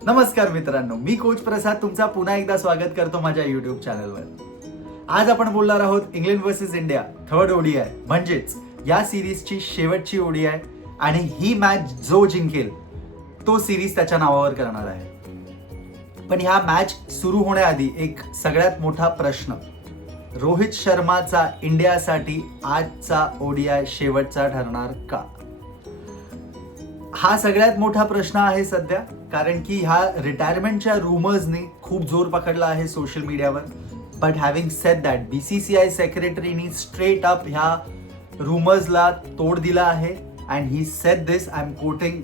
नमस्कार मित्रांनो, मी कोच प्रसाद तुमचा पुन्हा एकदा स्वागत करतो माझ्या युट्यूब चॅनलवर. आज आपण बोलणार आहोत England versus India third ODI, म्हणजेच या सिरीजची शेवटची ओडीआय. आणि ही मॅच जो जिंकेल तो सिरीज त्याच्या नावावर करणार आहे. पण ह्या मॅच सुरू होण्याआधी एक सगळ्यात मोठा प्रश्न, रोहित शर्माचा इंडियासाठी आजचा ओडीआय शेवटचा ठरणार का? हा सगळ्यात मोठा प्रश्न आहे सध्या, कारण की ह्या रिटायरमेंटच्या रुमर्सने खूप जोर पकडला आहे सोशल मीडियावर. But having said that, BCCI सेक्रेटरीनी स्ट्रेट अप ह्या रुमर्सला तोड दिला आहे. And he said this, I am quoting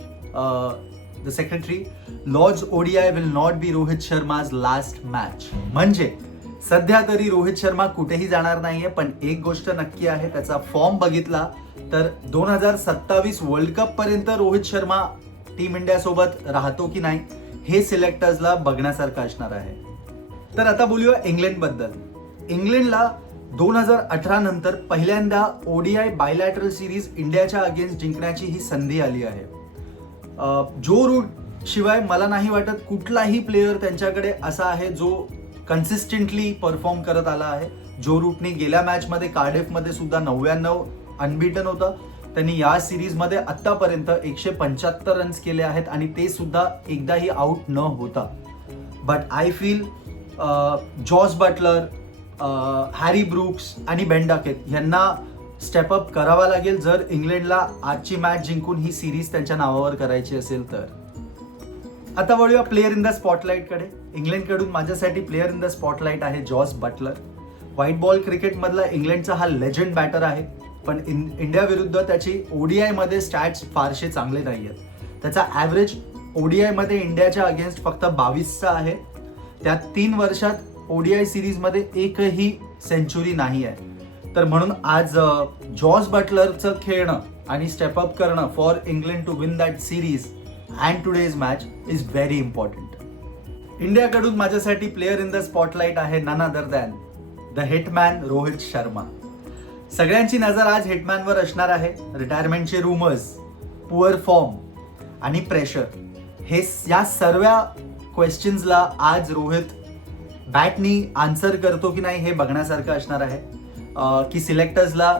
the secretary, Lord's ODI will not be Rohit Sharma's last match. म्हणजे सध्या तरी रोहित शर्मा कुठेही जाणार नाहीये, पण एक गोष्ट नक्की आहे, त्याचा फॉर्म बघितला तर 2027 वर्ल्ड कप पर्यंत रोहित शर्मा टीम इंडिया सोबत राहतो की नाही हे सिलेक्टर्सला बघण्यासारखं असणार आहे. तर आता बोलूया इंग्लंड बद्दल. इंग्लंडला 2018 नंतर पहिल्यांदा ODI बायलॅटरल सिरीज इंडियाच्या अगेन्स्ट जिंकण्याची ही संधी आली आहे. जो रूट शिवाय मला नाही वाटत कुठलाही प्लेयर त्यांच्याकडे असा आहे जो कन्सिस्टंटली परफॉर्म करत आला आहे. जो रूटने गेल्या मॅचमध्ये कार्डिफमध्ये सुद्धा 99 अनबीटन होता. त्यांनी या सिरीजमध्ये आतापर्यंत 175 रन्स केले आहेत आणि ते सुद्धा एकदाही आउट न होता. बट आय फील जॉस बटलर, हॅरी ब्रुक्स आणि बेन डकेट यांना स्टेप अप करावा लागेल जर इंग्लंडला आजची मॅच जिंकून ही सिरीज त्यांच्या नावावर करायची असेल तर. आता वळूया प्लेयर इन द स्पॉटलाईटकडे. इंग्लंडकडून माझ्यासाठी प्लेयर इन द स्पॉटलाईट आहे जॉस बटलर. व्हाईट बॉल क्रिकेटमधला इंग्लंडचा हा लेजंड बॅटर आहे, पण इंडिया विरुद्ध त्याची ODI मध्ये स्टॅट्स फारसे चांगले नाही आहेत. त्याचा ॲव्हरेज ODI मध्ये इंडियाच्या अगेन्स्ट फक्त 22चा आहे. त्यात 3 वर्षात ODI सिरीजमध्ये एकही सेंचुरी नाही आहे. तर म्हणून आज जॉस बटलरचं खेळणं आणि स्टेप अप करणं for England to win that series and today's match is very important. इंडियाकडून माझ्यासाठी प्लेयर इन द स्पॉटलाईट आहे none other than the hitman Rohit Sharma. सगळ्यांची नजर आज हिटमॅनवर असणार आहे. रिटायरमेंटचे रुमर्स, पुअर फॉर्म आणि प्रेशर, हे या सर्व क्वेश्चन्सला आज रोहित बॅटनी आन्सर करतो की नाही हे बघण्यासारखं असणार आहे. की सिलेक्टर्सला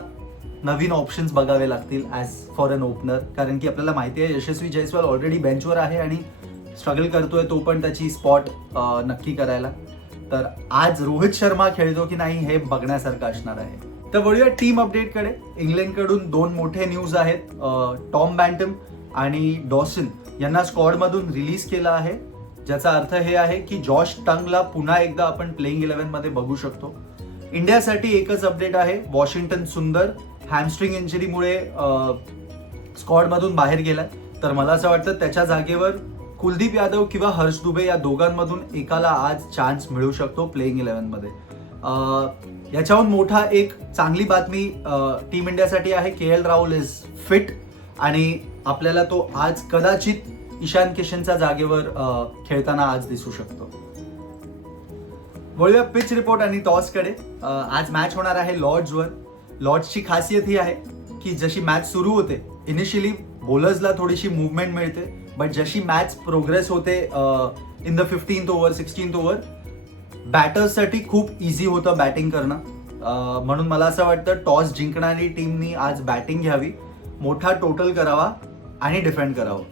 नवीन ऑप्शन्स बघावे लागतील ॲज फॉर अन ओपनर, कारण की आपल्याला माहिती आहे यशस्वी जयस्वाल ऑलरेडी बेंचवर आहे आणि स्ट्रगल करतोय तो पण त्याची स्पॉट नक्की करायला. तर आज रोहित शर्मा खेळतो की नाही हे बघण्यासारखं असणार आहे. तर वळूया टीम अपडेटकडे. इंग्लंडकडून 2 मोठे न्यूज आहेत. टॉम बँटम आणि डॉसन यांना स्क्वॉडमधून रिलीज केलं आहे, ज्याचा अर्थ हे आहे की जॉश टंगला पुन्हा एकदा आपण प्लेइंग 11 मध्ये बघू शकतो. इंडियासाठी एकच अपडेट आहे, वॉशिंग्टन सुंदर हॅमस्ट्रिंग इंजरीमुळे स्क्वॉडमधून बाहेर गेलाय. तर मला असं वाटतं त्याच्या जागेवर कुलदीप यादव किंवा हर्ष दुबे या दोघांमधून एकाला आज चान्स मिळू शकतो प्लेइंग 11 मध्ये. याच्याहून मोठा एक चांगली बातमी टीम इंडियासाठी आहे, KL राहुल इज फिट आणि आपल्याला तो आज कदाचित ईशान किशनच्या जागेवर खेळताना आज दिसू शकतो. वळूया पिच रिपोर्ट आणि टॉसकडे. आज मॅच होणार आहे लॉर्ड्सवर. लॉर्ड्सची खासियत ही आहे की जशी मॅच सुरू होते इनिशियली बॉलर्सला थोडीशी मुवमेंट मिळते, बट जशी मॅच प्रोग्रेस होते in the 15th over 16th over बॅटर्ससाठी खूप इझी होतं बॅटिंग करणं. म्हणून मला असं वाटतं टॉस जिंकणारी टीमनी आज बॅटिंग घ्यावी, मोठा टोटल करावा आणि डिफेंड करावं.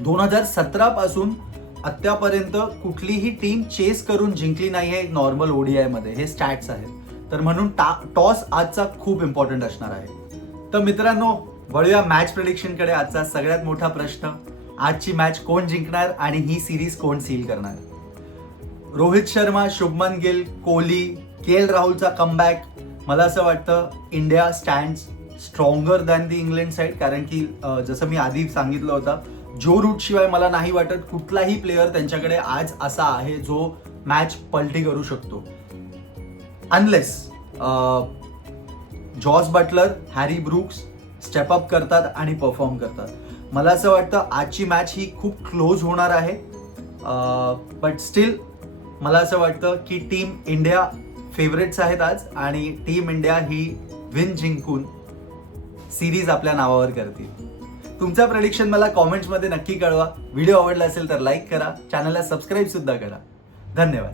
2017 पासून आत्तापर्यंत कुठलीही टीम चेस करून जिंकली नाही आहे नॉर्मल ODI मध्ये, हे स्टॅट्स आहेत. तर म्हणून टॉस आजचा खूप इम्पॉर्टंट असणार आहे. तर मित्रांनो, वळूया मॅच प्रेडिक्शनकडे. आजचा सगळ्यात मोठा प्रश्न, आजची मॅच कोण जिंकणार आणि ही सिरीज कोण सील करणार? रोहित शर्मा, शुभमन गिल, कोहली, KL राहुलचा कमबॅक. मला असं वाटतं India stands stronger than the England side, कारण की जसं मी आधी सांगितलं होतं, जो रूट शिवाय मला नाही वाटत कुठलाही प्लेयर त्यांच्याकडे आज असा आहे जो मॅच पलटी करू शकतो, unless Jos Butler, Harry Brooks step up करतात आणि परफॉर्म करतात. मला असं वाटतं आजची मॅच ही खूप क्लोज होणार आहे. बट स्टील मला असं वाटतं की टीम इंडिया फेवरेट्स आहेत आज आणि टीम इंडिया ही विन जिंकून सिरीज आपल्या नावावर करतील. तुमचा प्रेडिक्शन मला कॉमेंट्समध्ये नक्की कळवा. व्हिडिओ आवडला असेल तर लाईक करा, चॅनलला सबस्क्राईब सुद्धा करा. धन्यवाद.